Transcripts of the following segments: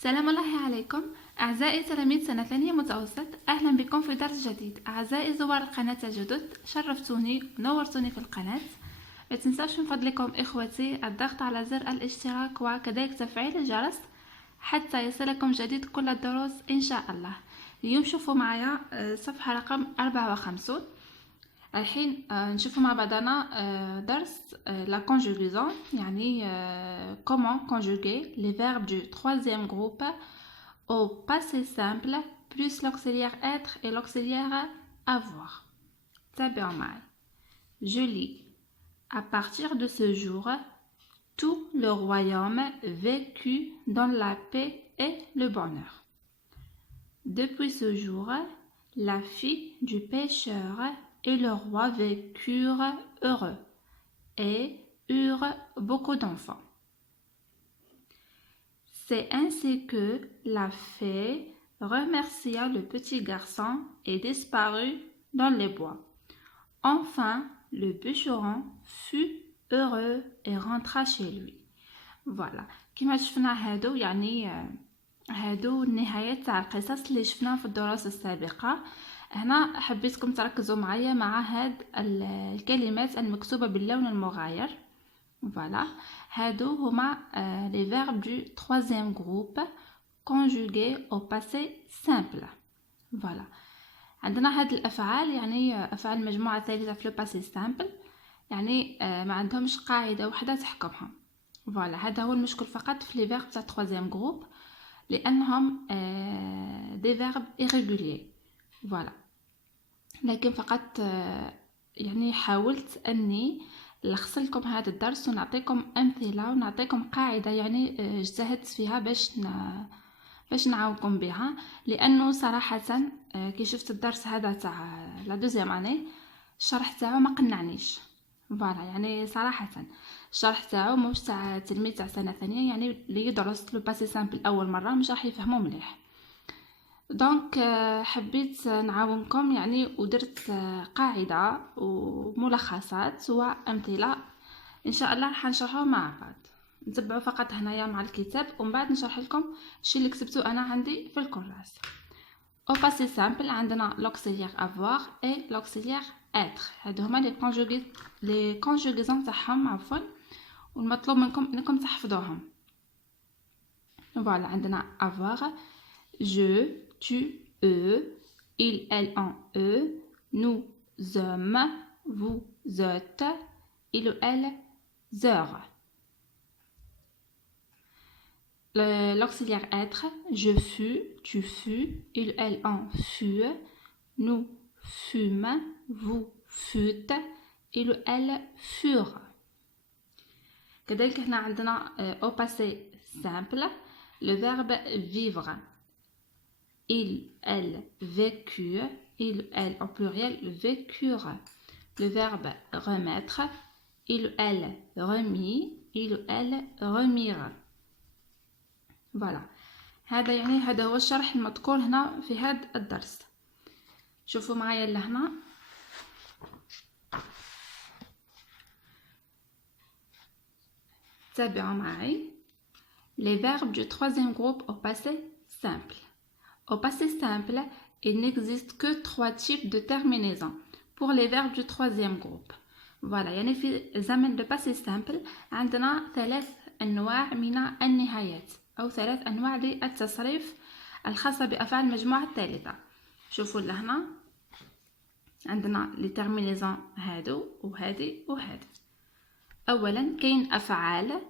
سلام الله عليكم أعزائي تلاميذ سنة ثانية متوسط. أهلا بكم في درس جديد. أعزائي زوار القناة الجدد، شرفتوني ونورتوني في القناة. لا تنسوش من فضلكم إخوتي الضغط على زر الاشتراك وكذلك تفعيل الجرس حتى يصلكم جديد كل الدروس إن شاء الله. اليوم شوفوا معايا صفحة رقم 54. الحين نشوفوا مع بعضنا درس la conjugaison يعني comment conjuguer les verbes du troisième groupe au passé simple plus l'auxiliaire être et l'auxiliaire avoir. تابعوا معي. Je lis. À partir de ce jour, tout le royaume vécut dans la paix et le bonheur. Depuis ce jour, la fille du pêcheur et le roi vécurent heureux et eurent beaucoup d'enfants. C'est ainsi que la fée remercia le petit garçon et disparut dans les bois. Enfin, le bûcheron fut heureux et rentra chez lui. Voilà. كما شفنا هادو يعني هادو نهاية تاع القصص اللي شفناها في الدروس السابقة. هنا حبيتكم تركزوا معايا مع هاد الكلمات المكتوبة باللون المغاير. Voilà. هادو هما les verbes du troisième groupe conjugués au passé simple. Voilà. عندنا هاد الأفعال يعني أفعال مجموعة ثالثة في le passé simple، يعني ما عندهمش قاعدة واحدة تحكمهم. Voilà. هذا هو المشكل فقط في les verbes تاع troisième groupe لأنهم des verbes irréguliers. Voilà. لكن فقط يعني حاولت أني نلخص لكم هذا الدرس ونعطيكم أمثلة ونعطيكم قاعدة يعني اجتهدت فيها باش نعاونكم بها، لأنه صراحة كي شفت الدرس هذا تاع لا دوزيام اني الشرح تاعو ما قنعنيش. فوالا يعني صراحة الشرح تاعو مش تاع تلميذ تاع سنة ثانية يعني اللي يدرس لو باسي سامبل أول مرة مش راح يفهمو مليح. دونك حبيت نعاونكم يعني ودرت قاعدة وملخصات وأمثلة إن شاء الله حنشرحوها مع بعض. نتبعوا فقط هنايا مع الكتاب ومن بعد نشرح لكم الشيء اللي كتبته أنا عندي في الكراس. au passé simple عندنا l'auxiliaire avoir et l'auxiliaire être. هادو هما les conjugaisons تاعهم عفوا، والمطلوب منكم انكم تحفظوهم. فوالا عندنا avoir je, tu, eux, il, elle, on, eux, nous sommes, vous êtes, il ou elle, heures. L'auxiliaire être, je fus, tu fus, il, elle, on fut, nous fûmes, vous fûtes, il ou elle furent. كذلك هنا عندنا au passé simple le verbe vivre. Il, elle, vécu, il, elle au pluriel, vécurent. Le verbe remettre, il, elle, remis, il, elle, remirent. Voilà. هذا هو الشرح المذكور هنا في هذا الدرس. شوفوا معايا لهنا. تابعوا معي. Les verbes du troisième groupe au passé simple. Au passé simple, il n'existe que 3 types de terminaisons pour les verbes du troisième groupe. Voilà, يعني في زمن le passé simple عندنا 3 أنواع من النهايات أو 3 أنواع للتصريف الخاصة بأفعال المجموعة الثالثة. شوفوا لهنا عندنا les terminaisons هادو وهادي وهادي. أولا كاين أفعال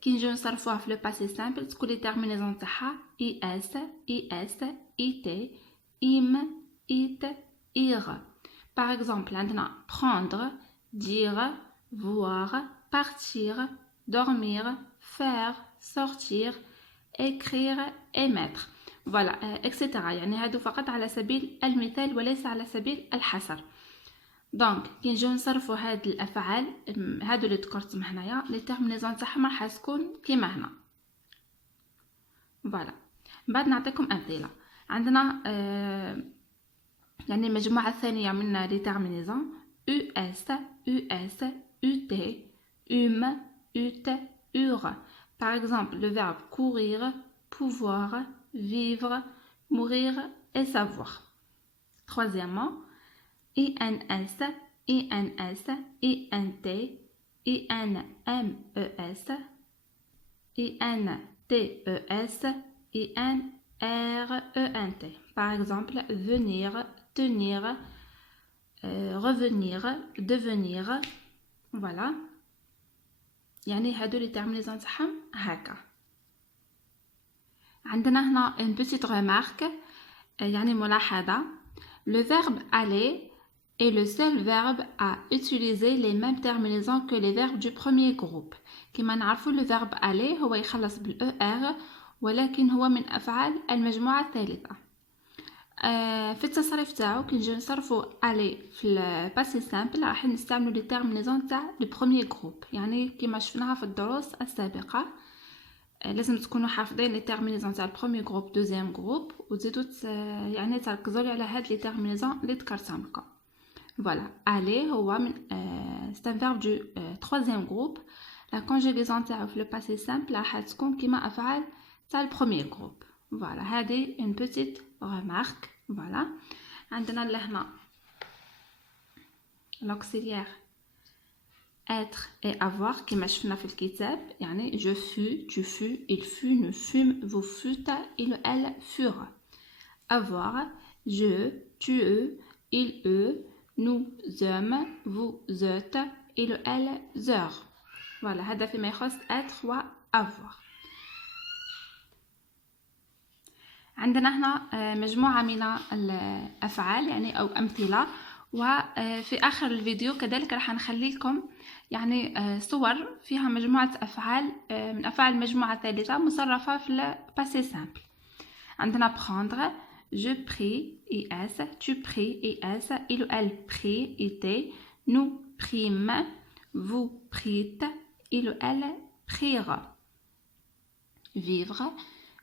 كي نجيو نصرفوها في لو باسي سامبل تكون لي تيرمينيزون تاعها اي اس اي اس اي تي ام ايت ايغ. باغ اكزومبل عندنا prendre, dire, voir, partir, dormir, faire, sortir, écrire, émettre. voilà etc. يعني هادو فقط على سبيل المثال وليس على سبيل الحصر. دونك كي نجيو نصرفوا هاد الافعال هادو اللي ذكرتهم هنايا لي تيرمينيزون تاعهم راح تكون كيما هنا. فوالا من بعد نعطيكم امثله. عندنا يعني المجموعه الثانيه من لي تيرمينيزون او اس او اس او تي ام اوت اور. par exemple le verbe courir, pouvoir, vivre, mourir et savoir. Troisièmement, INS, INS, INT, INMES, INTES, INRENT. Par exemple, venir, tenir, revenir, devenir. Voilà. يعني هادو لي terminaisons تاعهم هكا. عندنا هنا une petite remarque يعني ملاحظة. Le verbe aller est le seul verbe à utiliser les mêmes terminaisons que les verbes du premier groupe. كما نعرفوا le verbe aller هو يخلص بال ER ولكن هو من أفعال المجموعة الثالثة. في التصريف تاعو كي نجيو نصرفوا aller في الباسي سامبل راح نستعملوا لي terminaisons تاع le premier groupe. يعني كما شفناها في الدروس السابقة لازم تكونوا حافظين لي terminaisons تاع البروميي جروب دوزيام جروب وتزيدوا يعني تركزوا على هاد لي terminaisons اللي ذكرتهم لكم. فوالا aller هو من c'est un verbe du troisième groupe. La conjugaison تاعو في le passé simple راح تكون كما افعال تاع البروميي جروب. فوالا هذه une petite remarque. فوالا عندنا لهنا l'auxiliaire être et avoir كما شفنا في الكتاب يعني je fus, tu fus, il fut, nous fûmes, vous fûtes, il, elle furent. Avoir, je, tu, eux, il, eux, nous sommes, vous êtes, il, elle, eux. Voilà, هذا فيما يخص être و avoir. عندنا هنا مجموعة من الأفعال يعني أو أمثلة وفي آخر الفيديو كذلك راح نخلي لكم يعني صور فيها مجموعة أفعال من أفعال المجموعة الثالثة مصرفة في الباسي سامبل. عندنا prendre, je prie, is, tu pries, is, il ou elle prie, it, nous prîmes, vous prîtes, il ou elle prirent. Vivre,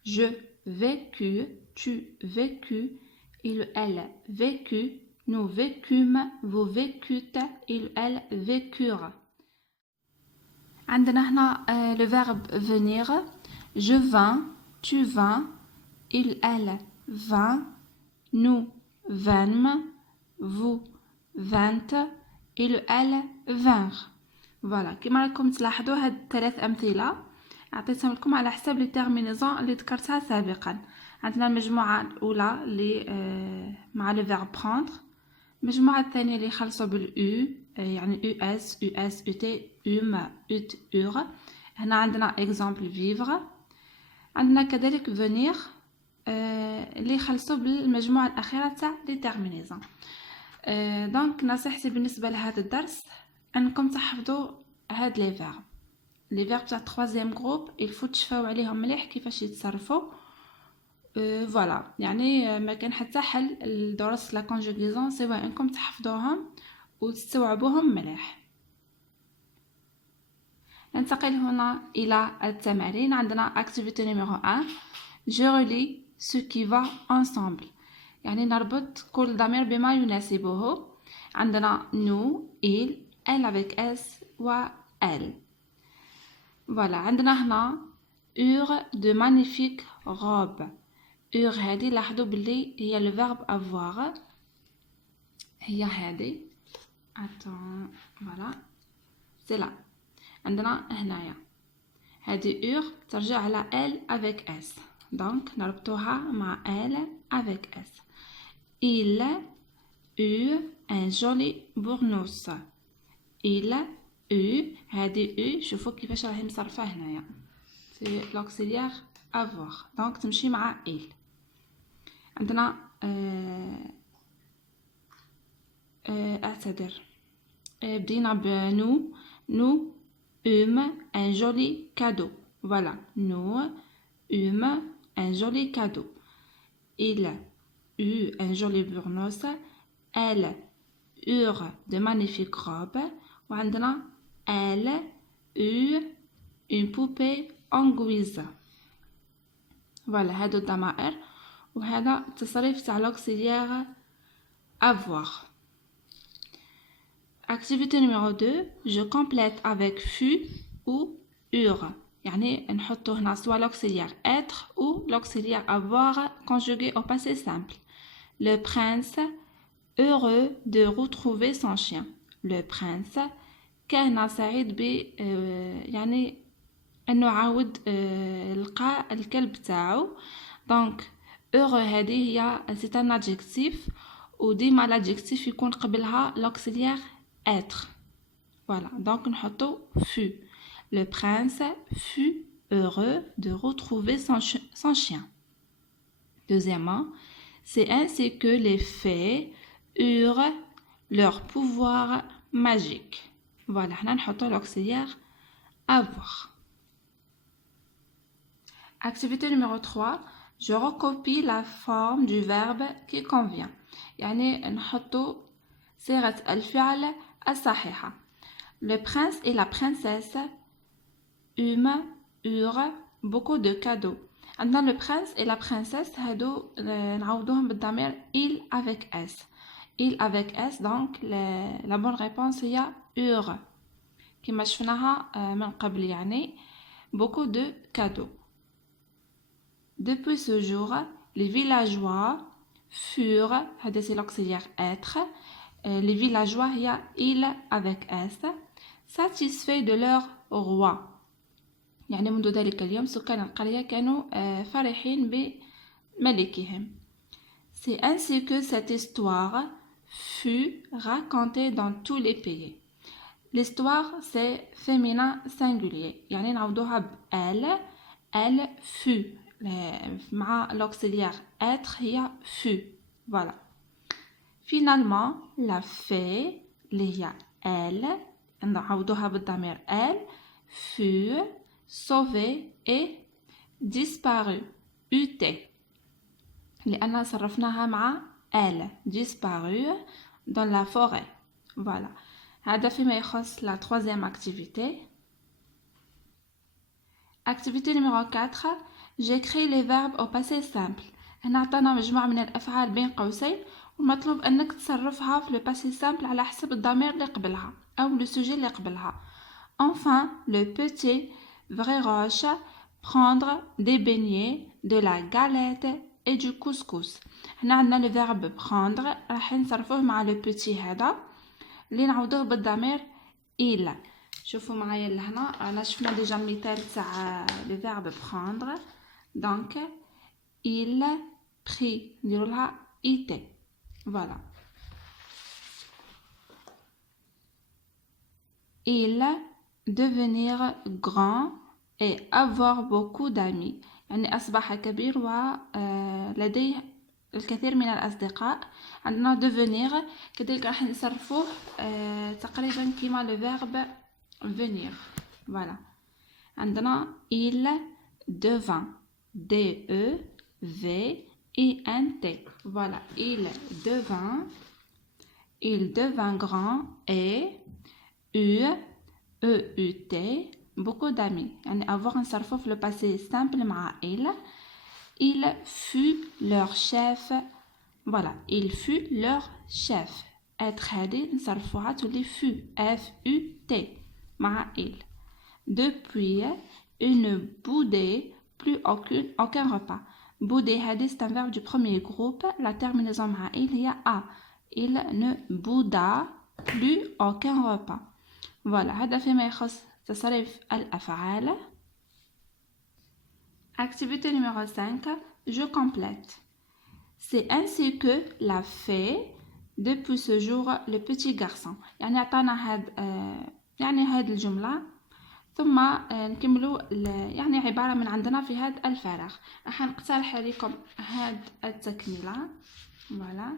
je vécu, tu vécus, il ou elle vécut, nous vécûmes, vous vécûtes, il ou elle vécurent. عندنا هنا le verbe venir, je vins, tu vins, il, elle vint, nous vînmes, vous vîntes, il, elle vinrent. فوالا كما راكم تلاحظوا هاد الثلاث أمثلة عطيتهم لكم على حسب لي terminaisons اللي ذكرتها سابقا. عندنا المجموعة الأولى اللي مع le verbe prendre، المجموعة الثانية اللي خلصوا بالU يعني US, US, UT, UT, UR. هنا عندنا exemple vivre. عندنا كذلك venir اللي خلصوا بالمجموعة الأخيرة تاع لي terminaisons. دونك نصيحتي بالنسبة لهذا الدرس أنكم تحفظوا هاد لي فيرب. لي فيرب تاع troisième groupe il faut تشفاو عليهم مليح كيفاش يتصرفوا. فوالا يعني ما كان حتى حل الدروس لا كونجوغيزون سوا انكم تحفظوهم وتستوعبوهم مليح. ننتقل هنا إلى التمارين. عندنا activité numéro 1 je relie ce qui va ensemble يعني نربط كل ضمير بما يناسبه. عندنا nous, il, elle avec s و elle. voilà عندنا هنا eurent de magnifiques robes. ur هذه لاحظوا باللي هي le verbe avoir هي هذه voilà c'est là. عندنا هنايا هذه ur ترجع على elle avec s donc نربطوها مع elle avec s. il eut un joli bournois. il eut هذه u شوفوا كيفاش راهي مصرفه هنايا c'est l'auxiliaire avoir donc تمشي مع il. عندنا اعتذر بدينا بنو nous eûmes un joli cadeau. voilà nous eûmes un joli cadeau. il eut un joli bournois. elles eurent de magnifiques robes. وعندنا elle eut une poupée en guise. voilà هادو الضمائر وهذا التصريف تاع l'auxiliaire avoir. activité numéro 2 je complète avec fut ou eurent. يعني نحطو هنا soit l'auxiliaire être ou l'auxiliaire avoir conjugué au passé simple. Le prince heureux de retrouver son chien. Le prince كان سعيد ب يعني انه عاود لقى الكلب تاعو. دونك heureux هذه هي c'est un adjectif وديما l'adjectif يكون قبلها l'auxiliaire être. Voilà, donc نحطو fut. Le prince fut heureux de retrouver son chien. Deuxièmement, c'est ainsi que les fées eurent leur pouvoir magique. Voilà, on a l'auxiliaire avoir. Activité numéro 3, je recopie la forme du verbe qui convient. يعني نحطو صيغة الفعل الصحيحة. Le prince et la princesse eurent beaucoup de cadeaux. عندنا le prince et la princesse هادو نعوضوهم بالضمير il avec s. Il avec s, donc la bonne réponse هي eurent. كما شفناها من قبل يعني beaucoup de cadeaux. Depuis ce jour, les villageois furent, c'est l'auxiliaire être, les villageois هي il avec s, satisfaits de leur roi. يعني منذ ذلك اليوم سكان القرية كانوا فرحين بملكهم. C'est ainsi que cette histoire fut racontée dans tous les pays. L'histoire c'est féminin singulier. يعني نعوضوها ب elle fut. مع l'auxiliaire être هي fut. Voilà. Finalement, la fée اللي هي elle نعوضوها بالضمير elle fut sauvée et disparue. ut لأننا صرفناها مع elle disparue dans la forêt. Voilà. هذا فيما يخص la troisième activité. Activité numéro 4, j'écris les verbes au passé simple. هنا عطانا مجموعة من الأفعال بين قوسين ومطلوب أنك تصرفها في le passé simple على حسب الضمير اللي قبلها أو le sujet اللي قبلها. Enfin, le petit Vréroche prendre des beignets, de la galette et du couscous. هنا عندنا le verbe prendre راح نصرفوه مع le petit هذا اللي نعوضوه بالضمير il. شوفوا معايا لهنا انا شفنا ديجا المثال تاع le verbe prendre. Donc il prit نديروا لها it. Voilà. Il devenir grand et avoir beaucoup d'amis. يعني أصبح كبير ولديه الكثير من الأصدقاء. عندنا devenir كذلك راح نصرفوه تقريبا كما le verbe venir. Voilà. عندنا il devint D-E-V-I-N-T. Voilà. Il devint grand et E-U-T beaucoup d'amis. يعني avoir نصرفه في le passé simple مع il fut leur chef. Voilà, il fut leur chef. être هذه نصرفوها تولي fut F-U-T مع il. Depuis, il ne boudait plus aucun repas. Bouder هذه c'est un verbe du premier groupe. La terminaison مع il هي a. Il ne bouda plus aucun repas. Voilà, هذا فيما يخص تصريف الأفعال. Activité numéro 5, je complète. C'est ainsi que la fée, depuis ce jour, le petit garçon. يعني عطانا هاد الجملة ثم نكملوا يعني عبارة من عندنا في هذا الفراغ. راح نقترح عليكم هاد التكملة. Voilà.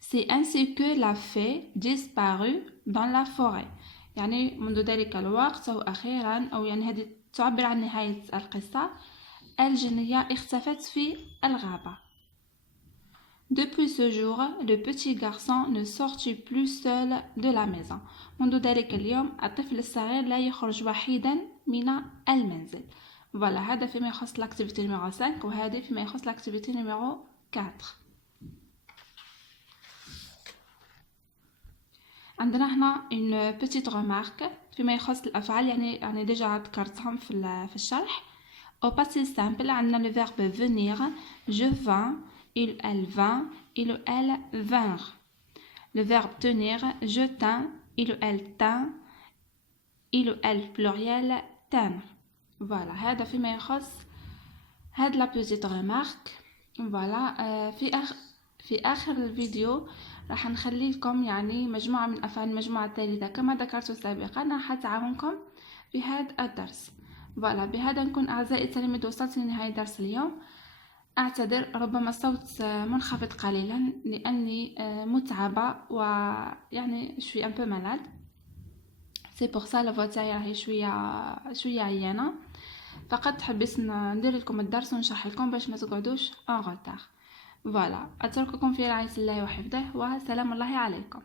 C'est ainsi que la fée disparut dans la forêt. يعني منذ ذلك الوقت أو أخيرا أو يعني هذه تعبر عن نهاية القصة. الجنية اختفت في الغابة. Depuis ce jour, le petit garçon ne sortit plus seul de la maison. منذ ذلك اليوم الطفل الصغير لا يخرج وحيدا من المنزل. Voilà, هذا فيما يخص l'activité numéro 5 وهذا فيما يخص l'activité numéro 4. عندنا هنا une petite remarque في فيما يخص الأفعال يعني ديجا ذكرتهم في الشرح. au passé simple عندنا le verbe venir je vins il elle vint il ou elle vinrent. le verbe tenir je tins il ou elle tint il ou elle pluriel tinrent. voilà هذا فيما يخص هاد لا بوزيت ريمارك. فوالا في آخر الفيديو راح نخلي لكم يعني مجموعة من الأفعال المجموعة الثالثة كما ذكرت سابقا راح تعاونكم في هذا الدرس. فوالا بهذا نكون أعزائي التلاميذ وصلت لنهاية درس اليوم. أعتذر ربما الصوت منخفض قليلا لأني متعبة ويعني شوي un peu malade. c'est pour ça la voix تاعي راهي شوية عيانة. فقط حبيت ندير لكم الدرس ونشرح لكم باش ما تقعدوش ان غوتار. فوالا اترككم في رعاية الله وحفظه وسلام الله عليكم.